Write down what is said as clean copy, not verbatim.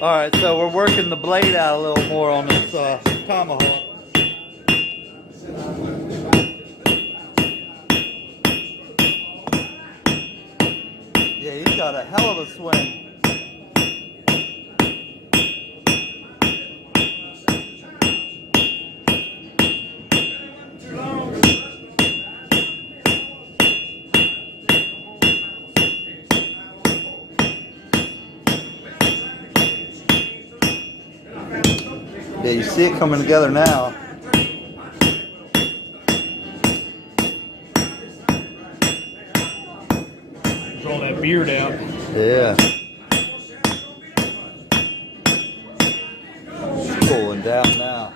Alright, so we're working the blade out a little more on this Tomahawk. Yeah, he's got a hell of a swing. Yeah, you see it coming together now. All that beard out. Yeah. Pulling down now.